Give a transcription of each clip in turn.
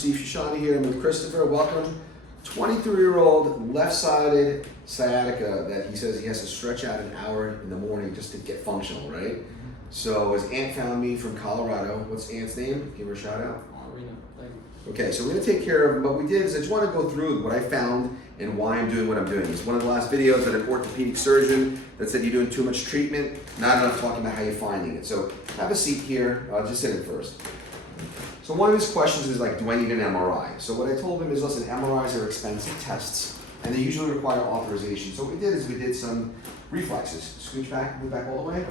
Steve Shoshani here. I'm with Christopher. Welcome. 23-year-old left-sided sciatica that he says he has to stretch out an hour in the morning just to get functional, right? So his aunt found me from Colorado. What's Aunt's name? Give her a shout out. Rena, thank you. Okay, so we're gonna take care of him. What we did is I just want to go through what I found and why I'm doing what I'm doing. It's one of the last videos that an orthopedic surgeon that said you're doing too much treatment, not enough talking about how you're finding it. So have a seat here. I'll just sit in first. So one of his questions is like, do I need an MRI? So what I told him is, listen, MRIs are expensive tests and they usually require authorization. So what we did is we did some reflexes. Scooch back, move back all the way.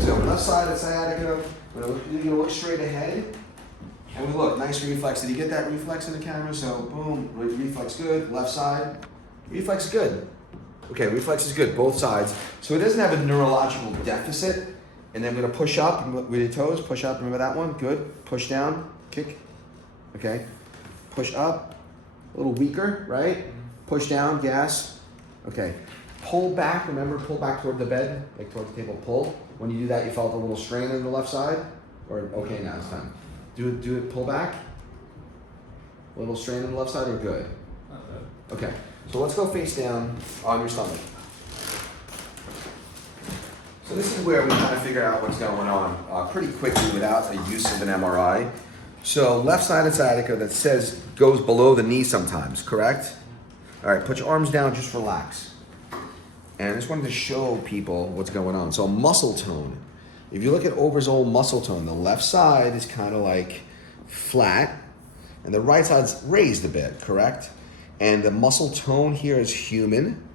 So left side of sciatica, you're gonna look straight ahead. And we look, nice reflex. Did you get that reflex in the camera? So boom, reflex good, left side. Reflex good. Okay, reflex is good, both sides. So it doesn't have a neurological deficit. And then we're gonna push up with your toes, push up, remember that one? Good. Push down, kick. Okay. Push up, a little weaker, right? Push down, gas. Okay. Pull back, remember, pull back toward the bed, like toward the table, pull. When you do that, you felt a little strain in the left side? Or, okay, now it's time. Do it, pull back. A little strain in the left side or good? Not bad. Okay, so let's go face down on your stomach. So this is where we kind of figure out what's going on pretty quickly without the use of an MRI. So left-sided sciatica that says goes below the knee sometimes, correct? All right, put your arms down, just relax. And I just wanted to show people what's going on. So muscle tone. If you look at overall muscle tone, the left side is kind of like flat and the right side's raised a bit, correct? And the muscle tone here is human.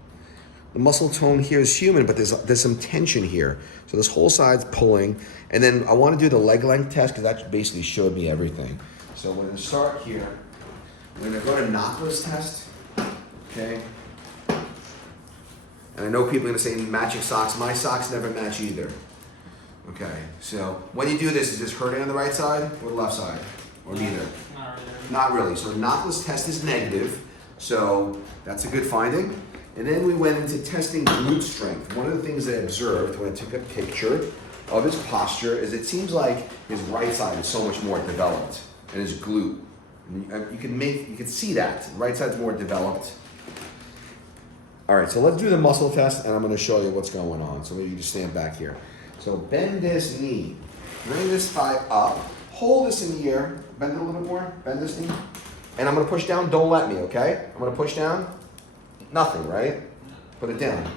The muscle tone here is human, but there's some tension here. So this whole side's pulling. And then I want to do the leg length test because that basically showed me everything. So we're going to start here. We're going to go to Knockless test, okay? And I know people are going to say matching socks. My socks never match either. Okay, so when you do this, is this hurting on the right side or the left side? Or neither? Not really. Not really. So Knockless test is negative. So that's a good finding. And then we went into testing glute strength. One of the things I observed when I took a picture of his posture is it seems like his right side is so much more developed and his glute. And you can see that. Right side's more developed. All right, so let's do the muscle test and I'm gonna show you what's going on. So maybe you just stand back here. So bend this knee, bring this thigh up, hold this in the air, bend it a little bit more, bend this knee. And I'm gonna push down, don't let me, okay? I'm gonna push down, nothing, right? Put it down.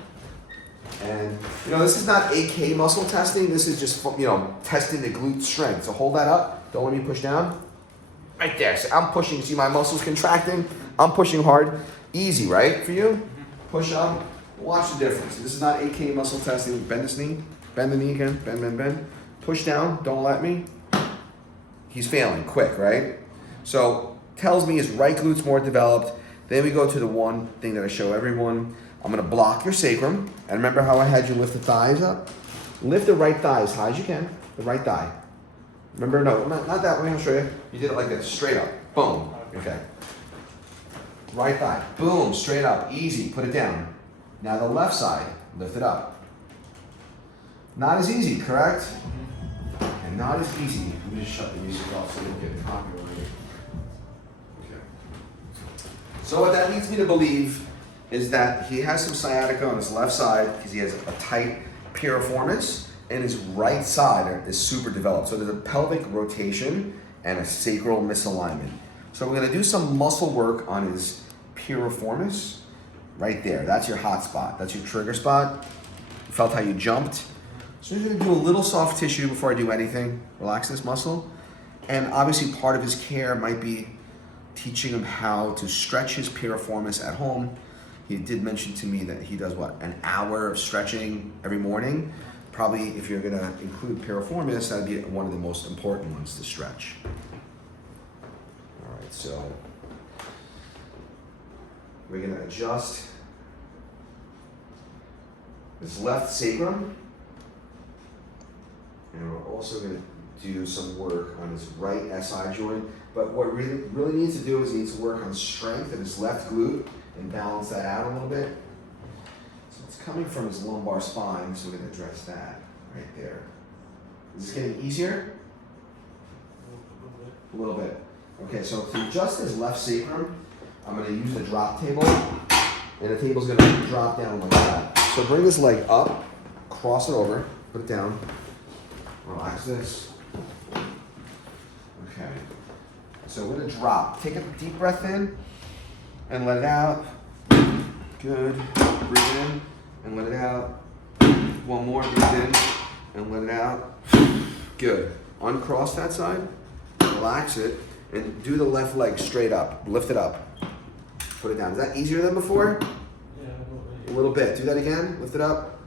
And this is not AK muscle testing, this is just, testing the glute strength. So hold that up, don't let me push down. Right there, so I'm pushing, see my muscles contracting? I'm pushing hard, easy, right, for you? Push up, watch the difference. This is not AK muscle testing, bend this knee. Bend the knee again, bend. Push down, don't let me. He's failing, quick, right? So, tells me his right glute's more developed. Then we go to the one thing that I show everyone. I'm gonna block your sacrum. And remember how I had you lift the thighs up? Lift the right thigh as high as you can, the right thigh. Remember, no, not that way, I'll show you. You did it like this, straight up, boom, okay. Right thigh, boom, straight up, easy, put it down. Now the left side, lift it up. Not as easy, correct? And not as easy. Let me just shut the music off so we don't get copyrighted. Okay. So what that leads me to believe is that he has some sciatica on his left side because he has a tight piriformis and his right side is super developed. So there's a pelvic rotation and a sacral misalignment. So we're gonna do some muscle work on his piriformis right there. That's your hot spot. That's your trigger spot. You felt how you jumped. So I'm gonna do a little soft tissue before I do anything. Relax this muscle. And obviously part of his care might be teaching him how to stretch his piriformis at home. He did mention to me that he does an hour of stretching every morning. Probably if you're gonna include piriformis, that'd be one of the most important ones to stretch. All right, so we're gonna adjust this left sacrum. And we're also going to do some work on his right SI joint. But what really needs to do is he needs to work on strength of his left glute and balance that out a little bit. So it's coming from his lumbar spine, so we're going to address that right there. Is this getting easier? A little bit. Okay, so to adjust his left sacrum, I'm gonna use the drop table, and the table's gonna drop down like that. So bring this leg up, cross it over, put it down, relax this. Okay. So we're gonna drop. Take a deep breath in and let it out. Good. Breathe in and let it out. One more. Breathe in and let it out. Good. Uncross that side. Relax it and do the left leg straight up. Lift it up. Put it down. Is that easier than before? Yeah, A little bit. Do that again. Lift it up.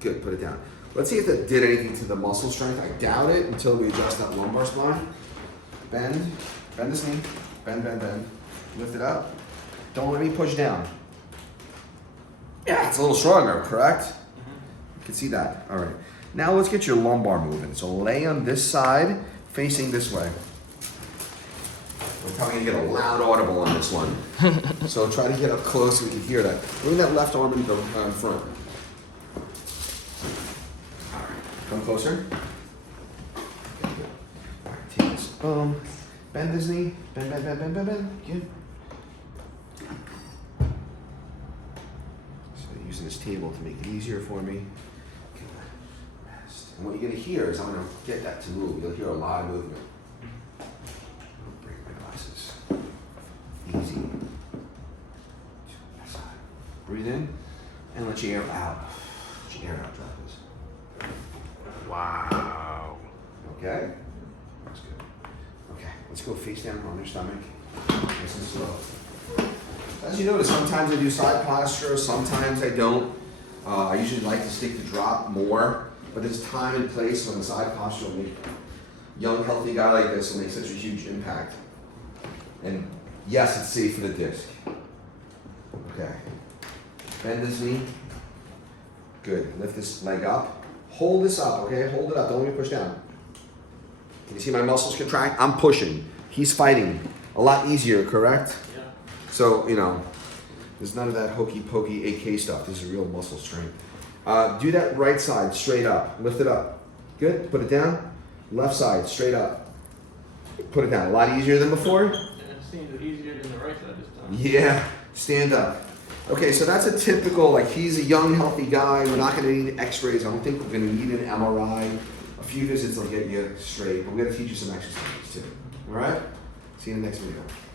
Good. Put it down. Let's see if that did anything to the muscle strength. I doubt it until we adjust that lumbar spine. Bend. Bend this knee. Bend, bend, bend. Lift it up. Don't let me push down. Yeah, it's a little stronger, correct? You can see that. All right. Now let's get your lumbar moving. So lay on this side, facing this way. We're probably gonna get a loud audible on this one. So try to get up close so we can hear that. Bring that left arm in front. All right. Come closer. All right, take this. Bend his knee. Bend, bend, bend, bend, bend, bend. Good. So using this table to make it easier for me. Good. Rest. And what you're gonna hear is I'm gonna get that to move. You'll hear a lot of movement. I'll break my glasses. Easy. Breathe in and let your air out. Let your air out, drop this. Wow. Okay? That's good. Okay, let's go face down on your stomach. Nice and slow. As you notice, sometimes I do side posture, sometimes I don't. I usually like to stick to drop more, but there's time and place when the side posture will make a young, healthy guy like this will make such a huge impact. And yes, it's safe for the disc. Okay. Bend this knee. Good. Lift this leg up. Hold this up, okay? Hold it up. Don't let me push down. Can you see my muscles contract? I'm pushing. He's fighting. A lot easier, correct? Yeah. So, there's none of that hokey pokey AK stuff. This is real muscle strength. Do that right side straight up. Lift it up. Good. Put it down. Left side straight up. Put it down. A lot easier than before? And it seems easier than the right side this time. Yeah. Stand up. Okay, so that's a typical, he's a young, healthy guy. We're not going to need x-rays. I don't think we're going to need an MRI. A few visits will get you straight. We're going to teach you some exercises too. All right? See you in the next video.